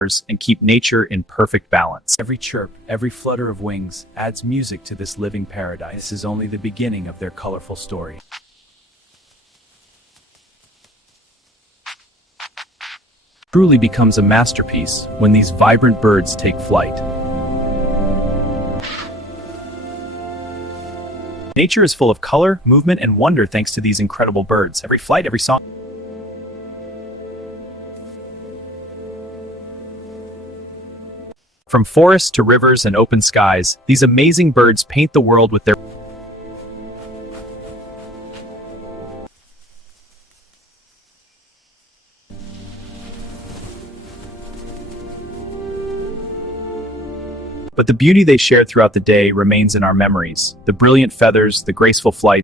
and keep nature in perfect balance. Every chirp, every flutter of wings adds music to this living paradise. This is only the beginning of their colorful story. Truly becomes a masterpiece when these vibrant birds take flight. Nature is full of color, movement, and wonder thanks to these incredible birds. Every flight, every song. From forests to rivers and open skies, these amazing birds paint the world with their but the beauty they share throughout the day remains in our memories. The brilliant feathers, the graceful flight,